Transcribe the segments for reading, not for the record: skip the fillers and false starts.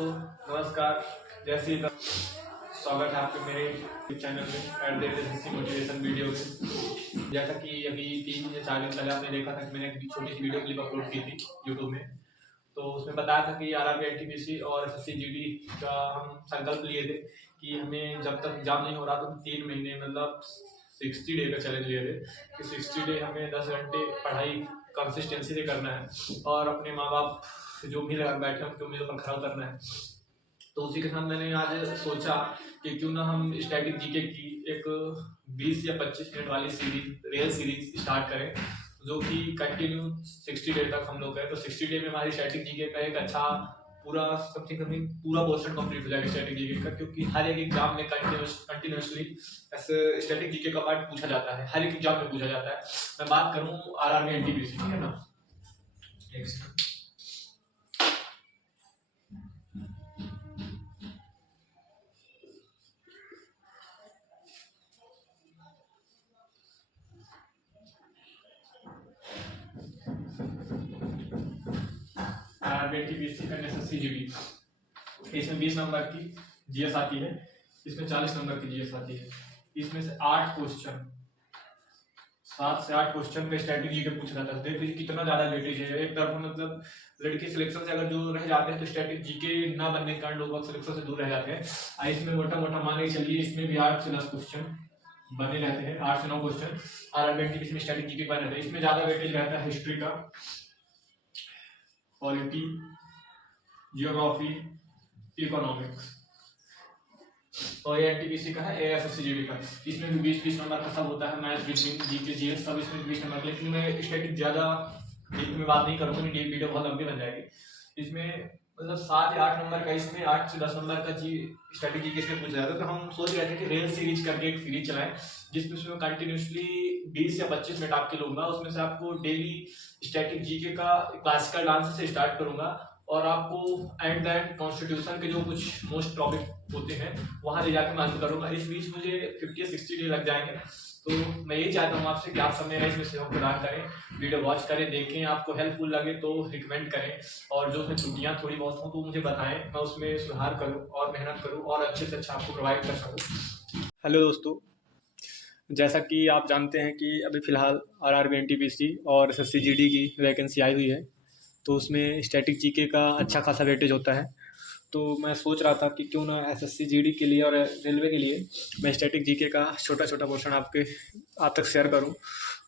दोस्तों, नमस्कार। जैसे ही स्वागत है आपके मेरे यूट्यूब चैनल में @SSC मोटिवेशन वीडियो में। जैसा कि अभी 3 या 4 दिन पहले आपने देखा था कि मैंने एक छोटी सी वीडियो क्लिप अपलोड की थी यूट्यूब में। तो उसमें बताया था कि आरआरबी, एनटीपीसी और एसएससी जीडी का हम संकल्प लिए थे कि हमें जब तक एग्जाम नहीं हो रहा तो 3 महीने मतलब 60 डे का चैलेंज लिए थे कि 60 डे हमें 10 घंटे पढ़ाई कंसिस्टेंसी से करना है और अपने माँ बाप जो भी लगा बैठे उनकी उम्मीदों पर खरा उतरना है। तो उसी के साथ मैंने आज सोचा कि क्यों ना हम स्टैटिक जीके की एक 20 या 25 मिनट वाली रियल सीरीज स्टार्ट करें जो कि कंटिन्यू 60 डे तक हम लोग करें। तो 60 डे में हमारी स्टैटिक जीके का एक अच्छा पूरा समथिंग पूरा पोर्शन कंप्लीट हो जाएगा स्टैटिक जीके का, क्योंकि हर एक एग्जाम में कंटिन्यूसली ऐसे स्टैटिक जीके का पार्ट पूछा जाता है, हर एक एग्जाम में पूछा जाता है। मैं बात करूँ आरआरबी एनटीपीसी की, है ना। एनटीपीसी एंड एसएससी जीडी, इसमें 20 नंबर की जीएस आती है, इसमें 40 नंबर की जीएस आती है। इसमें से 8 क्वेश्चन 7 से 8 क्वेश्चन पे स्टैटिक जीके पूछा जाता है। देख लीजिए कितना ज्यादा वेटेज है। एक तरफ मतलब लड़के सिलेक्शन से अगर जो रह जाते हैं तो स्टैटिक जीके ना बनने के कारण लोग सिलेक्शन से दूर रह जाते हैं। इसमें मोटा मोटा मान के चलिए इसमें भी 8 से 10 क्वेश्चन बने रहते हैं, 8 से 9 क्वेश्चन आरआरबी में स्टैटिक जीके बने रहते हैं। इसमें ज्यादा वेटेज रहता है हिस्ट्री का, पॉलिटी, जियोग्राफी, इकोनॉमिक्स, और ये एनटीपीसी का है, एएसएससी जीडी का। इसमें भी 20-20 नंबर का सब होता है, मैथ्स, रीजनिंग, जीके, जीएस सब इसमें 20 नंबर। लेकिन मैं स्टैटिक ज्यादा डीप में बात नहीं करूंगा, वीडियो बहुत लंबी बन जाएगी। इसमें मतलब 7 या 8 नंबर का, इसमें 8 से 10 नंबर का स्टैटिक जीके इसमें पूछा जाता है। तो हम सोच रहे थे कि रियल सीरीज करके एक सीरीज चलाएं जिसमें कंटिन्यूसली 20 या 25 मिनट आपके लूंगा। उसमें से आपको डेली स्टैटिक जीके का क्लासिकल डांस से स्टार्ट करूंगा और आपको एट द एंड कॉन्स्टिट्यूशन के जो कुछ मोस्ट टॉपिक होते हैं वहां ले जाकर मैं अंत करूंगा। इस बीच मुझे 50 या 60 डे लग जाएंगे। तो मैं यही चाहता हूँ आपसे कि आप सब मेरा इसमें सहयोग प्रदान करें, वीडियो वॉच करें, देखें, आपको हेल्पफुल लगे तो रिकमेंड करें, और जो उसमें त्रुटियां थोड़ी बहुत हों तो मुझे बताएं, मैं उसमें सुधार करूँ और मेहनत करूँ और अच्छे से अच्छा आपको प्रोवाइड कर सकूँ। हेलो दोस्तों, जैसा कि आप जानते हैं कि अभी फ़िलहाल आरआरबी, एनटीपीसी और एसएससी जीडी की वैकेंसी आई हुई है, तो उसमें स्टैटिक जीके का अच्छा खासा वेटेज होता है। तो मैं सोच रहा था कि क्यों ना एसएससी जीडी के लिए और रेलवे के लिए मैं स्टैटिक जीके का छोटा छोटा पोर्शन आप तक शेयर करूं।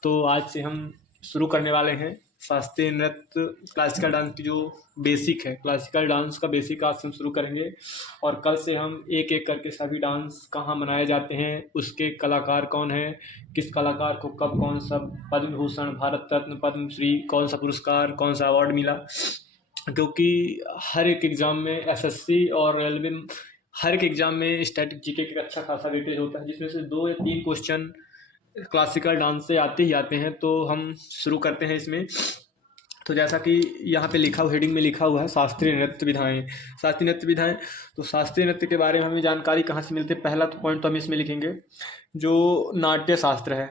तो आज से हम शुरू करने वाले हैं शास्त्रीय नृत्य, क्लासिकल डांस की जो बेसिक है, क्लासिकल डांस का बेसिक आज से हम शुरू करेंगे। और कल से हम एक एक करके सभी डांस कहाँ मनाए जाते हैं, उसके कलाकार कौन है, किस कलाकार को कब कौन सा पद्म भूषण, भारत रत्न, पद्मश्री, कौन सा पुरस्कार, कौन सा अवार्ड मिला। क्योंकि हर एक एग्ज़ाम में एसएससी और रेलवे हर एक एग्ज़ाम में स्टैटिक जीके का अच्छा खासा वेटेज होता है, जिसमें से 2 या 3 क्वेश्चन क्लासिकल डांस से आते ही आते हैं। तो हम शुरू करते हैं इसमें। तो जैसा कि यहाँ पे लिखा हुआ, हेडिंग में लिखा हुआ है शास्त्रीय नृत्य विधाएं। शास्त्रीय नृत्य विधाएं, तो शास्त्रीय नृत्य के बारे में हमें जानकारी कहाँ से मिलती है? पहला तो पॉइंट तो हम इसमें लिखेंगे जो नाट्य शास्त्र है,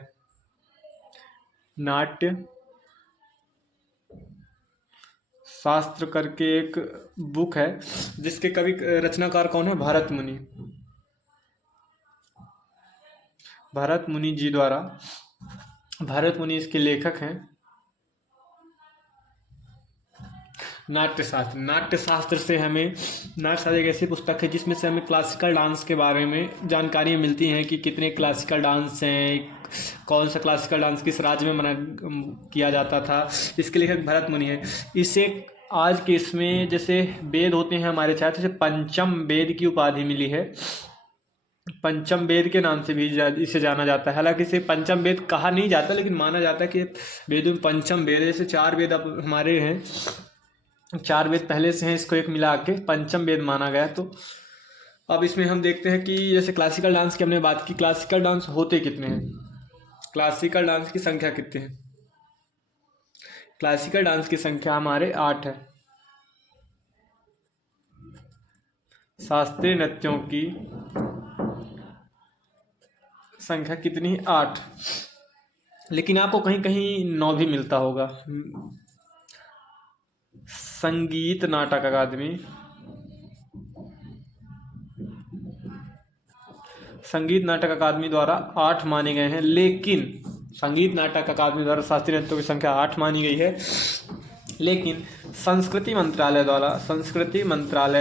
नाट्य शास्त्र करके एक बुक है जिसके कवि रचनाकार कौन है? भरत मुनि। भरत मुनि जी द्वारा, भरत मुनि इसके लेखक हैं। नाट्यशास्त्र, नाट्यशास्त्र से हमें, नाट्यशास्त्र एक ऐसी पुस्तक है जिसमें से हमें क्लासिकल डांस के बारे में जानकारी मिलती हैं कि कितने क्लासिकल डांस हैं, कौन सा क्लासिकल डांस किस राज्य में किया जाता था। इसके लेखक भरत मुनि है। इसे आज के इसमें जैसे वेद होते हैं हमारे छात्र, जैसे पंचम वेद की उपाधि मिली है, पंचम वेद के नाम से भी इसे जाना जाता है। हालांकि इसे पंचम वेद कहा नहीं जाता, लेकिन माना जाता है कि वेदों में पंचम वेद, जैसे 4 वेद अब हमारे हैं, 4 वेद पहले से हैं, इसको एक मिला के पंचम वेद माना गया। तो अब इसमें हम देखते हैं कि जैसे क्लासिकल डांस की हमने बात की, क्लासिकल डांस होते कितने हैं, क्लासिकल डांस की संख्या कितने हैं? क्लासिकल डांस की संख्या हमारे 8 है। शास्त्रीय नृत्यों की संख्या कितनी? 8। लेकिन आपको कहीं कहीं 9 भी मिलता होगा। संगीत नाटक अकादमी, संगीत नाटक अकादमी द्वारा 8 माने गए हैं, लेकिन संगीत नाटक अकादमी द्वारा शास्त्रीय नृत्यों की संख्या 8 मानी गई है, लेकिन संस्कृति मंत्रालय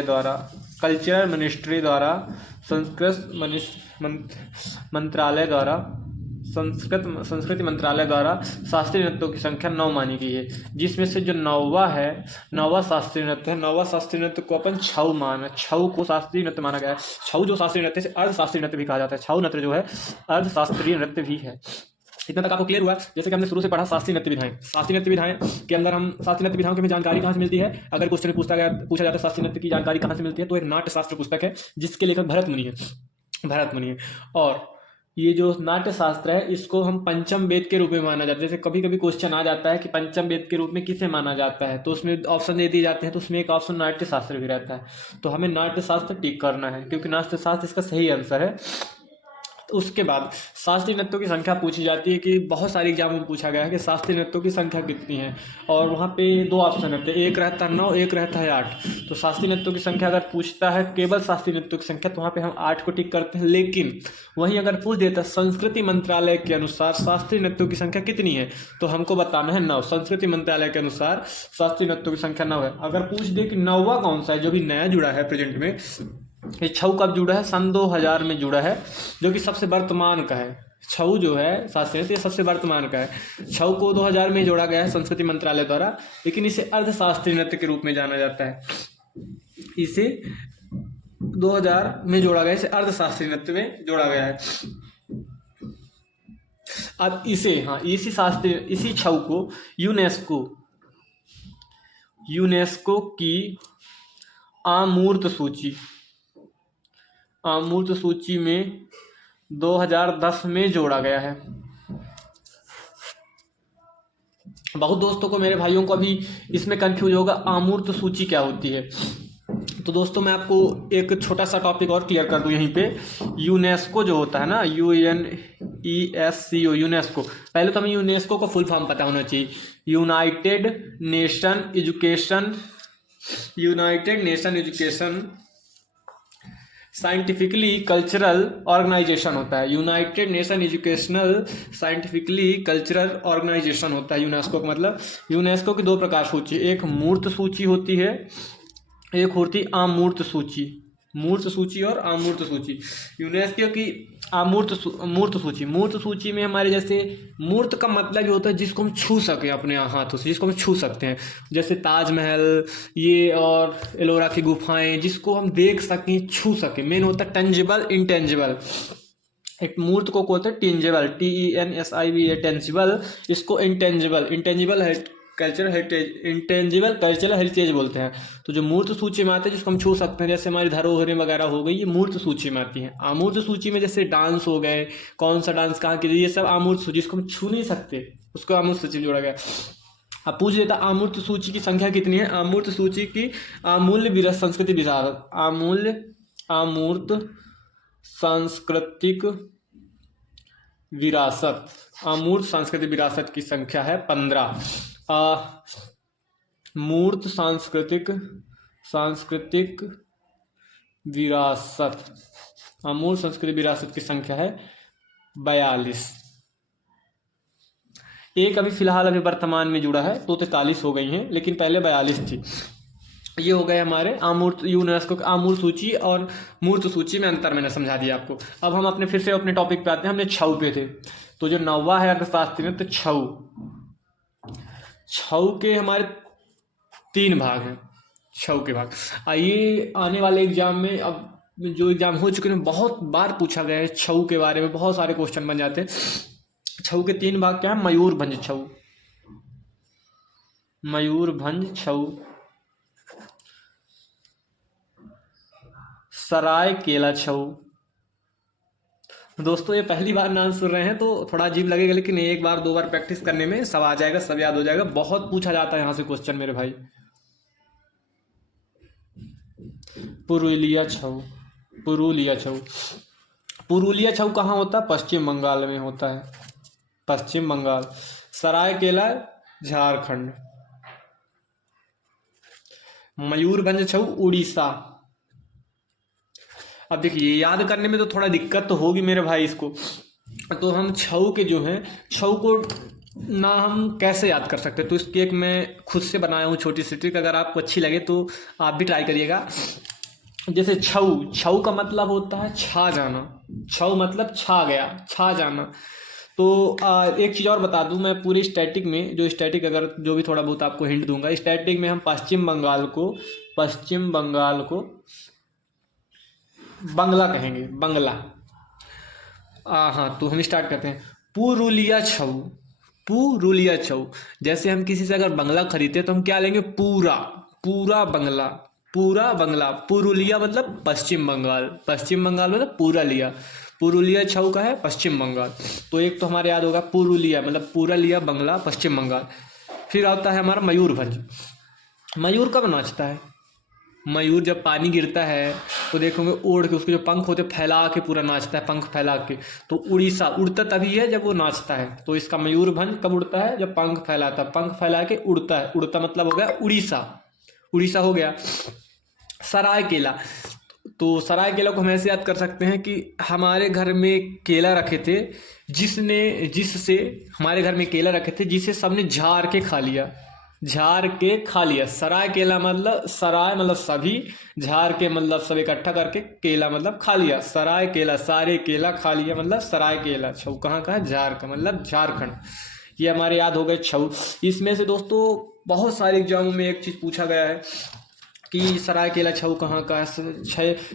द्वारा कल्चरल मिनिस्ट्री द्वारा संस्कृति मंत्रालय द्वारा शास्त्रीय नृत्यों की संख्या 9 मानी गई है, जिसमें से जो नौवा शास्त्रीय नृत्य है, नौवा शास्त्रीय नृत्य को अपन छऊ को शास्त्रीय नृत्य माना गया है। छऊ जो शास्त्रीय नृत्य से अर्ध शास्त्रीय नृत्य भी कहा जाता है। छऊ नृत्य जो है अर्ध शास्त्रीय नृत्य भी है। इतना तक आपको क्लियर हुआ। जैसे कि हमने शुरू से पढ़ा शास्त्रीय नृत्य विधाएं। शास्त्रीय नृत्य विधाएं के अंदर हम शास्त्रीय नृत्य विधाओं की हमें जानकारी कहाँ से मिलती है? अगर क्वेश्चन में पूछा जाता है शास्त्रीय नृत्य की जानकारी कहाँ से मिलती है, तो एक नाट्य शास्त्र पुस्तक है जिसके लेखक भरत मुनि है। और ये जो नाट्य शास्त्र है इसको हम पंचम वेद के रूप में माना जाता है। जैसे कभी कभी क्वेश्चन आ जाता है कि पंचम वेद के रूप में किसे माना जाता है, तो उसमें ऑप्शन दे दिए जाते हैं, तो उसमें एक ऑप्शन नाट्य शास्त्र भी रहता है। तो हमें नाट्य शास्त्र टिक करना है, क्योंकि नाट्य शास्त्र इसका सही आंसर है। उसके बाद शास्त्रीय नृत्यों की संख्या पूछी जाती है कि बहुत सारे एग्जाम में पूछा गया है कि शास्त्रीय नृत्यों की संख्या कितनी है, और वहाँ पे 2 ऑप्शन रहते हैं, एक रहता है 9, एक रहता है 8। तो शास्त्रीय नृत्यों की संख्या अगर पूछता है केवल शास्त्रीय नृत्यों की संख्या, तो वहाँ पे हम 8 को टिक करते हैं। लेकिन वहीं अगर पूछ देता संस्कृति मंत्रालय के अनुसार शास्त्रीय नृत्यों की संख्या कितनी है, तो हमको बताना है 9। संस्कृति मंत्रालय के अनुसार शास्त्रीय नृत्यों की संख्या 9 है। अगर पूछ दे कि 9वां कौन सा है जो भी नया जुड़ा है प्रेजेंट में, ये छऊ कब जुड़ा है? सन 2000 में जुड़ा है, जो कि सबसे वर्तमान का है। छऊ जो है शास्त्रीय नृत्य सबसे वर्तमान का है। छऊ को 2000 में जोड़ा गया है संस्कृति मंत्रालय द्वारा, लेकिन इसे अर्धशास्त्रीय नृत्य के रूप में जाना जाता है। इसे 2000 में जोड़ा गया, इसे अर्धशास्त्रीय नृत्य में जोड़ा गया है। अब इसी छऊ को यूनेस्को की अमूर्त सूची में 2010 में जोड़ा गया है। बहुत दोस्तों को, मेरे भाइयों को अभी इसमें कंफ्यूज होगा अमूर्त सूची क्या होती है। तो दोस्तों मैं आपको एक छोटा सा टॉपिक और क्लियर कर दूं यहीं पे। यूनेस्को जो होता है ना, UNESCO, यूनेस्को, पहले तो हमें यूनेस्को का फुल फॉर्म पता होना चाहिए। United Nation Education Scientifically Cultural Organisation होता है। United Nation Educational Scientifically Cultural Organisation होता है यूनेस्को का मतलब। यूनेस्को की 2 प्रकार सूची, एक मूर्त सूची होती है, एक होती अमूर्त सूची। मूर्त सूची और अमूर्त सूची। यूनेस्को की मूर्त सूची में हमारे, जैसे मूर्त का मतलब ये होता है जिसको हम छू सकें अपने हाथों से, जिसको हम छू सकते हैं, जैसे ताजमहल ये और एलोरा की गुफाएं, जिसको हम देख सकें, छू सकें। मेन होता है टेंजिबल, इंटेंजिबल। एक मूर्त को बोलते हैं टेंजिबल, TENSIBL, टेंजिबल। इसको इंटेंजिबल है cultural heritage, intangible cultural heritage बोलते हैं। तो जो मूर्त सूची में आते हैं जिसको हम छू सकते हैं, जैसे हमारी धरोहरें वगैरह हो गई, ये मूर्त सूची में आती हैं। अमूर्त सूची में जैसे डांस हो गए, कौन सा डांस कहाँ की, ये सब अमूर्त सूची, जिसको हम छू नहीं सकते उसको अमूर्त सूची में जोड़ा गया। अब पूछ लेता अमूर्त सूची की संख्या कितनी है। अमूर्त सूची की अमूर्त सांस्कृतिक विरासत, अमूर्त सांस्कृतिक विरासत की संख्या है 15। मूर्त सांस्कृतिक विरासत, अमूर्त सांस्कृतिक विरासत की संख्या है 42। एक अभी फिलहाल अभी वर्तमान में जुड़ा है, तो 43 हो गई हैं, लेकिन पहले 42 थी। ये हो गए हमारे अमूर्त, यूनेस्को की अमूर्त सूची और मूर्त सूची में अंतर मैंने समझा दिया आपको। अब हम फिर से अपने टॉपिक पे आते हैं। हमने छऊ पे थे, तो जो 9वां है अर्थशास्त्र में, तो छऊ के हमारे 3 भाग हैं। छऊ के भाग ये आने वाले एग्जाम में, अब जो एग्जाम हो चुके हैं, बहुत बार पूछा गया है छऊ के बारे में, बहुत सारे क्वेश्चन बन जाते हैं। छऊ के 3 भाग क्या है? मयूरभंज छऊ, सरायकेला छऊ। दोस्तों ये पहली बार नाम सुन रहे हैं तो थोड़ा अजीब लगेगा, लेकिन 1 बार 2 बार प्रैक्टिस करने में सब आ जाएगा, सब याद हो जाएगा। बहुत पूछा जाता है यहाँ से क्वेश्चन मेरे भाई। पुरुलिया छऊ कहाँ होता है? पश्चिम बंगाल में होता है, पश्चिम बंगाल। सरायकेला झारखंड। मयूरभंज छऊ उड़ीसा। अब देखिए याद करने में तो थोड़ा दिक्कत तो होगी मेरे भाई इसको, तो हम छऊ के जो हैं छऊ को ना हम कैसे याद कर सकते हैं, तो इसकी एक मैं खुद से बनाया हूँ छोटी सी ट्रिक, अगर आपको अच्छी लगे तो आप भी ट्राई करिएगा। जैसे छऊ, छऊ का मतलब होता है छा जाना, छऊ मतलब छा गया, छा जाना। तो एक चीज़ और बता दूं मैं, पूरी स्टैटिक में जो स्टैटिक अगर जो भी थोड़ा बहुत आपको हिंट दूंगा, स्टैटिक में हम पश्चिम बंगाल को बंगला कहेंगे, बंगला। हाँ, तो हम स्टार्ट करते हैं। पुरुलिया छऊ, पुरुलिया छऊ। जैसे हम किसी से अगर बंगला खरीदते हैं तो हम क्या लेंगे, पूरा, पूरा बंगला, पूरा बंगला। पुरुलिया मतलब पश्चिम बंगाल, पश्चिम बंगाल मतलब पूरा लिया, पुरुलिया छऊ का है पश्चिम बंगाल। तो एक तो हमारे याद होगा पुरुलिया मतलब पूरा लिया बंगला, पश्चिम बंगाल। फिर आता है हमारा मयूरभंज। मयूर कब नाचता है, मयूर जब पानी गिरता है तो देखोगे ओढ़ के, उसके जो पंख होते फैला के पूरा नाचता है, पंख फैला के। तो उड़ीसा उड़ता तभी है जब वो नाचता है, तो इसका मयूरभंज कब उड़ता है, जब पंख फैलाता है, पंख फैला के उड़ता है, उड़ता मतलब हो गया उड़ीसा, उड़ीसा हो गया। सरायकेला, तो सरायकेला को हम ऐसे याद कर सकते हैं कि हमारे घर में केला रखे थे, जिससे हमारे घर में केला रखे थे जिसे सबने झाड़ के खा लिया, झाड़ के खा लिया। सरायकेला मतलब सराय मतलब सभी, झाड़ के मतलब सब इकट्ठा करके, केला मतलब खा लिया, सरायकेला, सारे केला खा लिया मतलब सरायकेला। छऊ कहाँ का है, झार का मतलब झारखंड। ये हमारे याद हो गए छऊ। इसमें से दोस्तों बहुत सारे एग्जामों में एक चीज़ पूछा गया है कि सरायकेला छऊ कहाँ का है,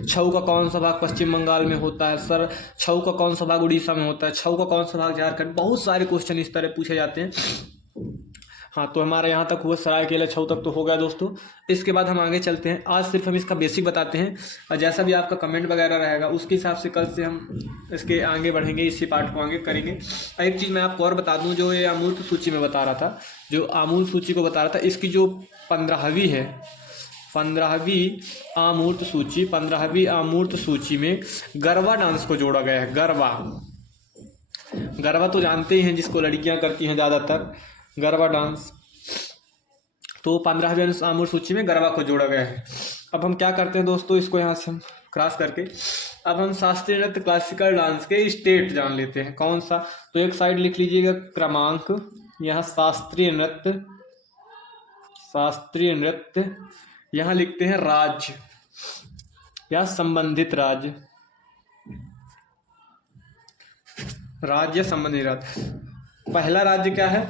छऊ का कौन सा भाग पश्चिम बंगाल में होता है, सर छऊ का कौन सा भाग उड़ीसा में होता है, छऊ का कौन सा भाग झारखंड। बहुत सारे क्वेश्चन इस तरह पूछे जाते हैं। हाँ, तो हमारा यहाँ तक हुआ सरायकेला छऊ तक तो हो गया दोस्तों। इसके बाद हम आगे चलते हैं। आज सिर्फ हम इसका बेसिक बताते हैं, और जैसा भी आपका कमेंट वगैरह रहेगा उसके हिसाब से कल से हम इसके आगे बढ़ेंगे, इसी पार्ट को आगे करेंगे। एक चीज़ मैं आपको और बता दूं, जो ये अमूर्त सूची में बता रहा था, जो अमूर्त सूची को बता रहा था, इसकी जो 15वीं है, 15वीं अमूर्त सूची, 15वीं अमूर्त सूची में गरबा डांस को जोड़ा गया है। गरबा, गरबा तो जानते ही हैं जिसको लड़कियां करती हैं ज़्यादातर, गरबा डांस। तो 15वीं अमूर्त सूची में गरबा को जोड़ा गया है। अब हम क्या करते हैं दोस्तों, इसको यहाँ से हम क्रॉस करके अब हम शास्त्रीय नृत्य क्लासिकल डांस के स्टेट जान लेते हैं कौन सा। तो एक साइड लिख लीजिएगा क्रमांक, यहाँ शास्त्रीय नृत्य, शास्त्रीय नृत्य, यहाँ लिखते हैं राज्य या संबंधित राज्य, राज्य संबंधित राज्य। पहला राज्य क्या है,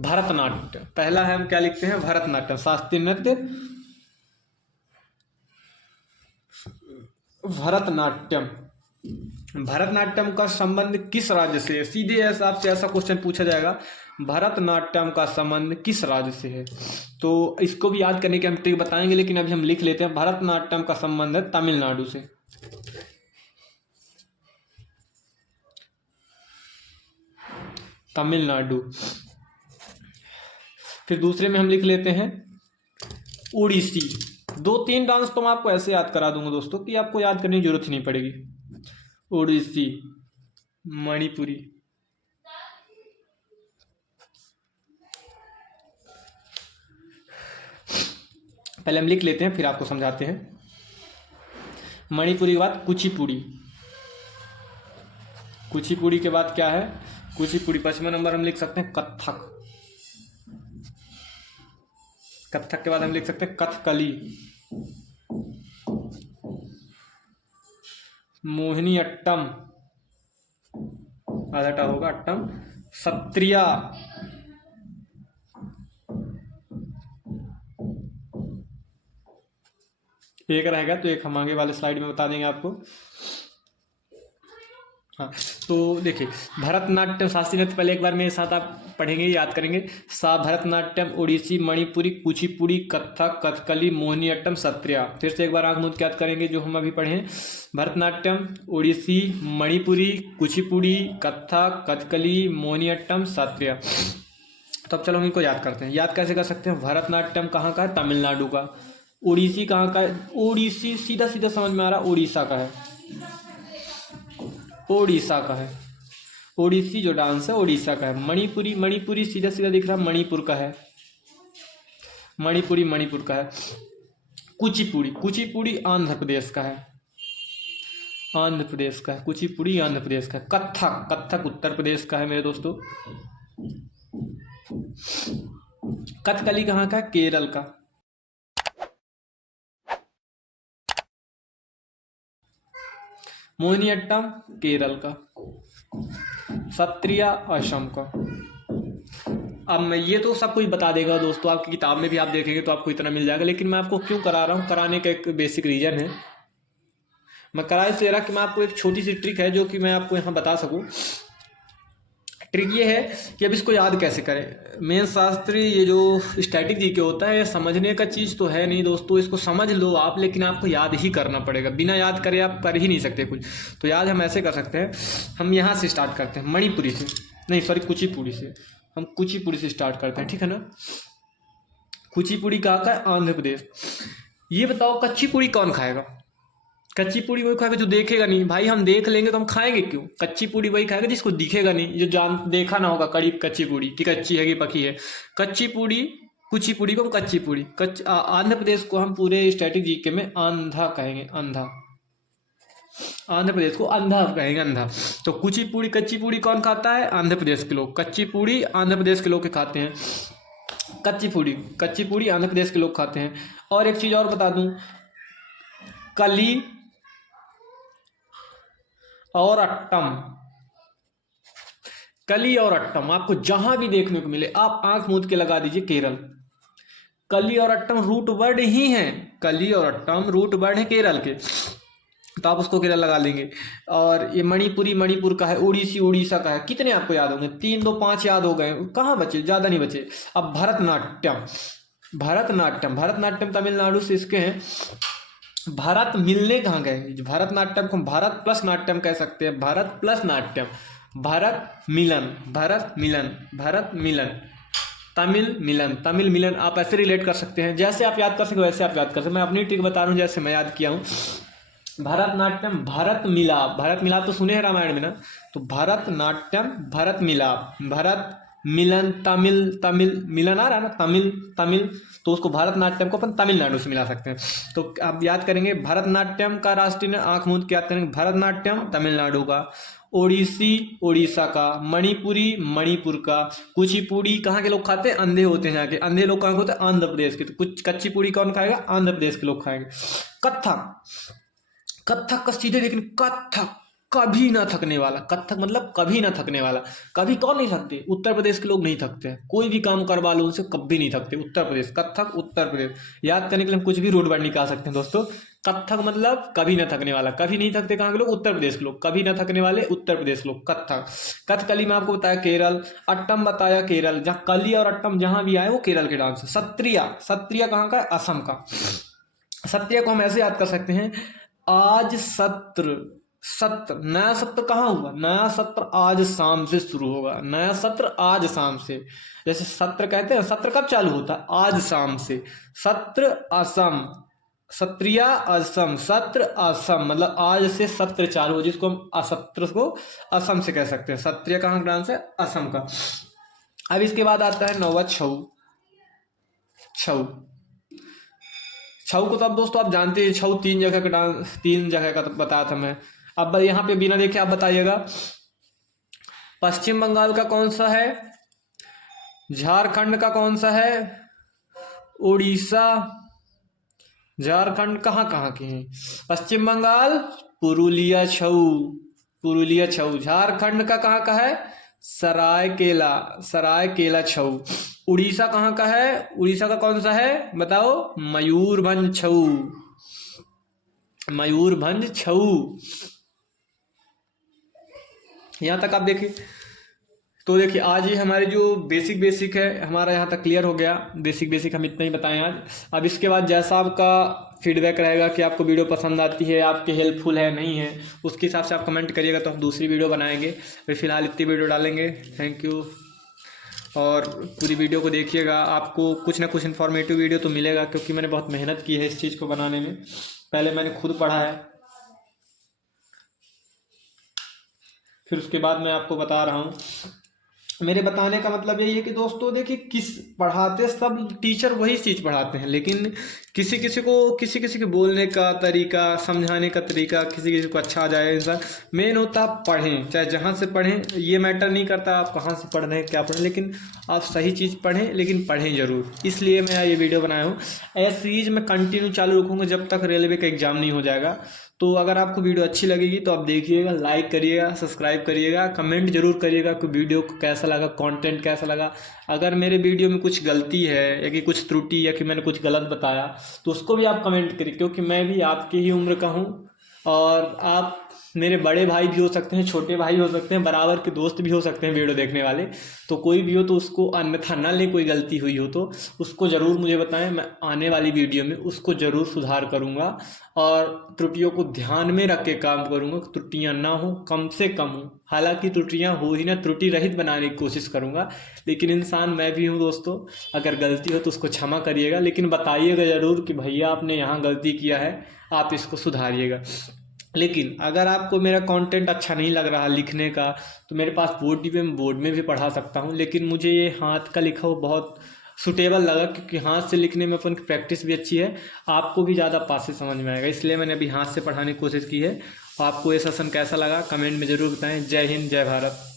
भरतनाट्यम। पहला है, हम क्या लिखते हैं, भरतनाट्यम, शास्त्रीय नृत्य भरतनाट्यम। भरतनाट्यम का संबंध किस राज्य से है, सीधे ऐसा आपसे ऐसा क्वेश्चन पूछा जाएगा, भरतनाट्यम का संबंध किस राज्य से है। तो इसको भी याद करने की हम ट्रिक बताएंगे, लेकिन अभी हम लिख लेते हैं, भरतनाट्यम का संबंध है तमिलनाडु से। तमिलनाडु। फिर दूसरे में हम लिख लेते हैं उड़ीसी। 2-3 डांस तो मैं आपको ऐसे याद करा दूंगा दोस्तों कि आपको याद करने की जरूरत ही नहीं पड़ेगी। उड़ीसी, मणिपुरी, पहले हम लिख लेते हैं फिर आपको समझाते हैं। मणिपुरी के बाद कुचिपुड़ी, कुचिपुड़ी के बाद क्या है, कुचिपुड़ी। 5वां नंबर हम लिख सकते हैं कथक, कथक के बाद हम लिख सकते हैं कथकली, मोहिनी अट्टम, आधा होगा अट्टम, सत्रिया, एक रहेगा तो एक हम आगे वाले स्लाइड में बता देंगे आपको। हाँ, तो देखिए भरतनाट्यम शास्त्रीय नृत्य पहले एक बार मेरे साथ आप पढ़ेंगे, याद करेंगे। भरतनाट्यम, ओडिसी, मणिपुरी, कुचिपुड़ी, कथक, कथकली, मोहिनीअट्टम, सत्रिया। फिर से एक बार आंख मूंद याद करेंगे जो हम अभी पढ़े हैं। भरतनाट्यम, ओडिसी, मणिपुरी, कुचिपुड़ी, कथक, कथकली, मोहिनीअट्टम, सत्रिया। तो अब चलो हम इनको याद करते हैं। याद कैसे कर सकते हैं, भरतनाट्यम कहाँ का है, तमिलनाडु का। ओडिसी कहाँ का है, ओडिसी सीधा सीधा समझ में आ रहा, उड़ीसा का है, ओडिशा का है। ओडिसी जो डांस है ओडिशा का है। मणिपुरी, मणिपुरी सीधा सीधा दिख रहा, मणिपुर का है, मणिपुरी मणिपुर का है। कुचिपुड़ी, कुचिपुड़ी आंध्र प्रदेश का है, आंध्र प्रदेश का है। कुचिपुड़ी आंध्र प्रदेश का है। कथक, कथक उत्तर प्रदेश का है मेरे दोस्तों। कथकली कहाँ का है? केरल का। मोहिनीअट्टम केरल का। सत्रिया असम का। अब मैं ये तो सब कुछ बता देगा दोस्तों, आपकी किताब में भी आप देखेंगे तो आपको इतना मिल जाएगा, लेकिन मैं आपको क्यों करा रहा हूँ, कराने का एक बेसिक रीजन है। मैं करा इसलिए रहा कि मैं आपको एक छोटी सी ट्रिक है जो कि मैं आपको यहाँ बता सकूँ। ट्रिक ये है कि अब इसको याद कैसे करें। मेन शास्त्र ये जो स्टैटिक जीके होता है, ये समझने का चीज़ तो है नहीं दोस्तों, इसको समझ लो आप, लेकिन आपको याद ही करना पड़ेगा। बिना याद करे आप कर ही नहीं सकते कुछ। तो याद हम ऐसे कर सकते हैं, हम यहाँ से स्टार्ट करते हैं, मणिपुरी से, नहीं सॉरी कुचिपुड़ी से। हम कुचिपुड़ी से स्टार्ट करते हैं, ठीक है ना। कुचिपुड़ी कहाँ का है? आंध्र प्रदेश। ये बताओ कच्ची पूड़ी कौन खाएगा? कच्ची पूड़ी वही खाएगा जो देखेगा नहीं। भाई हम देख लेंगे तो हम खाएंगे क्यों? कच्ची पूड़ी वही खाएगा जिसको दिखेगा नहीं, जो जान देखा ना होगा करीब कच्ची पूड़ी कि कच्ची है कि पकी है। कच्ची पूड़ी, कुची पूड़ी को हम कच्ची पूड़ी। आंध्र प्रदेश को हम पूरे स्टैटिक जीके में आंधा कहेंगे, अंधा। आंध्र प्रदेश को अंधा कहेंगे, अंधा। तो कुची पूड़ी कच्ची पूड़ी कौन खाता है? आंध्र प्रदेश के लोग। कच्ची पूड़ी आंध्र प्रदेश के लोग खाते हैं। कच्ची पूड़ी आंध्र प्रदेश के लोग खाते हैं। और एक चीज और बता दूं, कली और अट्टम, कली और अट्टम आपको जहां भी देखने को मिले आप आंख मूंद के लगा दीजिए केरल। कली और अट्टम रूट वर्ड ही हैं, कली और अट्टम रूट वर्ड है केरल के, तो आप उसको केरल लगा लेंगे। और ये मणिपुरी मणिपुर का है, उड़ीसी उड़ीसा का है। कितने आपको याद होंगे? 3 2 5 याद हो गए, कहाँ बचे? ज़्यादा नहीं बचे। अब भरतनाट्यम, भरतनाट्यम तमिलनाडु से इसके हैं। भारत मिलने कहाँ गए? भरतनाट्यम को भारत प्लस नाट्यम कह सकते हैं, भारत प्लस नाट्यम, भारत मिलन, भारत मिलन, भारत मिलन, तमिल मिलन, तमिल मिलन। आप ऐसे रिलेट कर सकते हैं, जैसे आप याद कर सके वैसे आप याद कर सकते हैं। मैं अपनी ट्रिक बता रहा हूँ जैसे मैं याद किया हूँ। भरतनाट्यम भारत मिलाप, भारत मिलाप तो सुने हैं रामायण में ना, तो भरतनाट्यम भारत मिलाप, भारत मिलन, तमिल, तमिल मिलन आ रहा है ना, तमिल तमिल, तो उसको भरतनाट्यम को अपन तमिलनाडु से मिला सकते हैं। तो आप याद करेंगे भरतनाट्यम का राष्ट्रीय आंख मूंद के याद करेंगे, भरतनाट्यम तमिलनाडु का, ओडिसी उड़ीसा का, मणिपुरी मणिपुर का, कुचिपुड़ी कहाँ के लोग खाते हैं? अंधे होते हैं यहाँ के। अंधे लोग कहाँ के होते हैं? आंध्र प्रदेश के। तो कुछ कच्ची पूड़ी कौन खाएगा? आंध्र प्रदेश के लोग खाएंगे। कथक, कथक का सीधे लेकिन कथक कभी ना थकने वाला, कथक मतलब कभी ना थकने वाला। कभी कौन नहीं थकते? उत्तर प्रदेश के लोग नहीं थकते हैं, कोई भी काम करवा लो उनसे कभी नहीं थकते। उत्तर प्रदेश, कथक उत्तर प्रदेश। याद करने के लिए हम कुछ भी रूट वर्ड निकाल सकते हैं दोस्तों। कथक मतलब कभी ना थकने वाला, कभी नहीं थकते कहाँ के लोग? उत्तर प्रदेश के लोग। कभी ना थकने वाले उत्तर प्रदेश लोग, कथक। कथकली में आपको बताया केरल, अट्टम बताया केरल, जहाँ कली और अट्टम जहां भी आए वो केरल के डांस है। सत्रिया, सत्रिया कहाँ का? असम का। सत्रिया को हम ऐसे याद कर सकते हैं, आज सत्र, सत्र नया सत्र कहाँ हुआ? नया सत्र आज शाम से शुरू होगा, नया सत्र आज शाम से। जैसे सत्र कहते हैं, सत्र कब चालू होता है? आज शाम से। सत्र असम, सत्रिया असम, सत्र असम मतलब आज से सत्र चालू हो, जिसको हम असत्र को असम से कह सकते हैं। सत्रिया कहाँ का डांस है? असम का। अब इसके बाद आता है नौवा छऊ। छऊ, छऊ को तो अब दोस्तों आप जानते हैं, छऊ 3 जगह का डांस, 3 जगह का तो बताया था मैं। अब यहाँ पे बिना देखे आप बताइएगा, पश्चिम बंगाल का कौन सा है? झारखंड का कौन सा है? उड़ीसा, झारखंड कहाँ कहाँ के हैं? पश्चिम बंगाल पुरुलिया छऊ, पुरुलिया छऊ। झारखंड का कहाँ का है? सरायकेला, सरायकेला छऊ। उड़ीसा कहाँ का है? उड़ीसा का कौन सा है बताओ? मयूरभंज छऊ, मयूरभंज छऊ। यहाँ तक आप देखिए, तो देखिए आज ही हमारे जो बेसिक है हमारा यहाँ तक क्लियर हो गया। बेसिक हम इतना ही बताएं आज। अब इसके बाद जैसा आपका फीडबैक रहेगा कि आपको वीडियो पसंद आती है, आपके हेल्पफुल है नहीं है, उसके हिसाब से आप कमेंट करिएगा तो हम दूसरी वीडियो बनाएंगे। फिलहाल इतनी वीडियो डालेंगे। थैंक यू, और पूरी वीडियो को देखिएगा, आपको कुछ ना कुछ इन्फॉर्मेटिव वीडियो तो मिलेगा, क्योंकि मैंने बहुत मेहनत की है इस चीज़ को बनाने में। पहले मैंने खुद पढ़ा है, फिर उसके बाद मैं आपको बता रहा हूँ। मेरे बताने का मतलब यही है कि दोस्तों देखिए, किस पढ़ाते सब टीचर वही चीज़ पढ़ाते हैं, लेकिन किसी किसी के बोलने का तरीका, समझाने का तरीका किसी किसी को अच्छा आ जाए इंसान। मेन होता आप पढ़ें, चाहे जहाँ से पढ़ें, ये मैटर नहीं करता आप कहाँ से पढ़ रहे हैं क्या पढ़ रहे हैं, लेकिन आप सही चीज़ पढ़ें, लेकिन पढ़ें ज़रूर। इसलिए मैं ये वीडियो बनाया हूँ। ऐसी सीरीज मैं कंटिन्यू चालू रखूँगा जब तक रेलवे का एग्ज़ाम नहीं हो जाएगा। तो अगर आपको वीडियो अच्छी लगेगी तो आप देखिएगा, लाइक करिएगा, सब्सक्राइब करिएगा, कमेंट जरूर करिएगा कि वीडियो को कैसा लगा, कंटेंट कैसा लगा। अगर मेरे वीडियो में कुछ गलती है या कि कुछ त्रुटि या कि मैंने कुछ गलत बताया तो उसको भी आप कमेंट करिए, क्योंकि मैं भी आपकी ही उम्र का हूँ और आप मेरे बड़े भाई भी हो सकते हैं, छोटे भाई हो सकते हैं, बराबर के दोस्त भी हो सकते हैं वीडियो देखने वाले। तो कोई भी हो तो उसको अन्यथा न लें, कोई गलती हुई हो तो उसको ज़रूर मुझे बताएं, मैं आने वाली वीडियो में उसको ज़रूर सुधार करूँगा और त्रुटियों को ध्यान में रख के काम करूँगा। त्रुटियाँ ना हो, कम से कम हो, हालांकि त्रुटियाँ हो ही ना, त्रुटि रहित बनाने की कोशिश करूँगा। लेकिन इंसान मैं भी हूँ दोस्तों, अगर गलती हो तो उसको क्षमा करिएगा, लेकिन बताइएगा ज़रूर कि भैया आपने यहाँ गलती किया है, आप इसको सुधारिएगा। लेकिन अगर आपको मेरा कंटेंट अच्छा नहीं लग रहा लिखने का तो मेरे पास बोर्ड भी, मैं बोर्ड में भी पढ़ा सकता हूँ, लेकिन मुझे ये हाथ का लिखा हुआ बहुत सुटेबल लगा, क्योंकि हाथ से लिखने में अपन की प्रैक्टिस भी अच्छी है, आपको भी ज़्यादा पास से समझ में आएगा। इसलिए मैंने अभी हाथ से पढ़ाने की कोशिश की है। आपको ये सेशन कैसा लगा कमेंट में ज़रूर बताएं। जय हिंद, जय भारत।